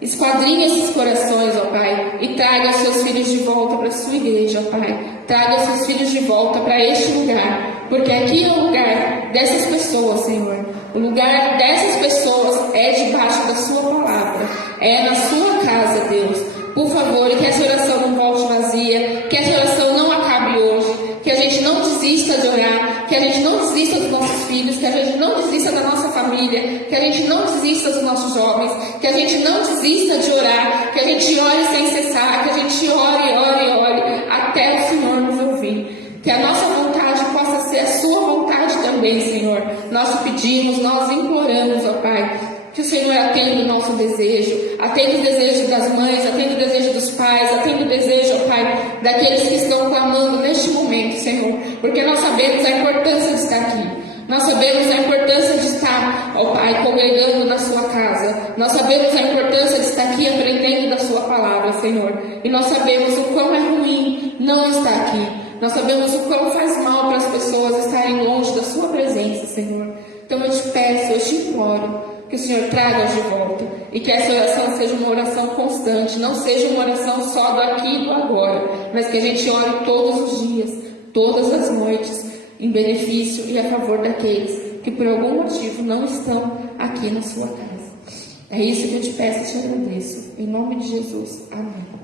esquadrinhe esses corações, ó Pai, e traga os seus filhos de volta para a sua igreja, ó Pai. Traga os seus filhos de volta para este lugar, porque aqui é o lugar dessas pessoas, Senhor. O lugar dessas pessoas é debaixo da sua palavra, é na sua casa, Deus. Por favor, e que essa oração não volte vazia, que essa oração não acabe hoje, que a gente não desista de orar, que a gente não desista dos nossos filhos, que a gente não desista da nossa família, que a gente não desista dos nossos jovens, que a gente não desista de orar, que a gente ore sem cessar, que a gente ore, até o Senhor nos ouvir. Que a nossa vontade possa ser a sua vontade também, Senhor. Nós pedimos, nós imploramos, ó Pai, que o Senhor atenda o nosso desejo, atenda o desejo das mães, atenda o desejo dos pais, atenda o desejo, ó Pai, daqueles que estão clamando neste momento, Senhor, porque nós sabemos a importância de estar aqui, nós sabemos a importância de estar estar, ó Pai, congregando na sua casa. Nós sabemos a importância de estar aqui aprendendo da sua palavra, Senhor. E nós sabemos o quão é ruim não estar aqui. Nós sabemos o quão faz mal para as pessoas estarem longe da sua presença, Senhor. Então eu te peço, eu te imploro, que o Senhor traga de volta. E que essa oração seja uma oração constante. Não seja uma oração só do aqui e do agora. Mas que a gente ore todos os dias, todas as noites, em benefício e a favor daqueles que por algum motivo não estão aqui na sua casa. É isso que eu te peço e te agradeço. Em nome de Jesus. Amém.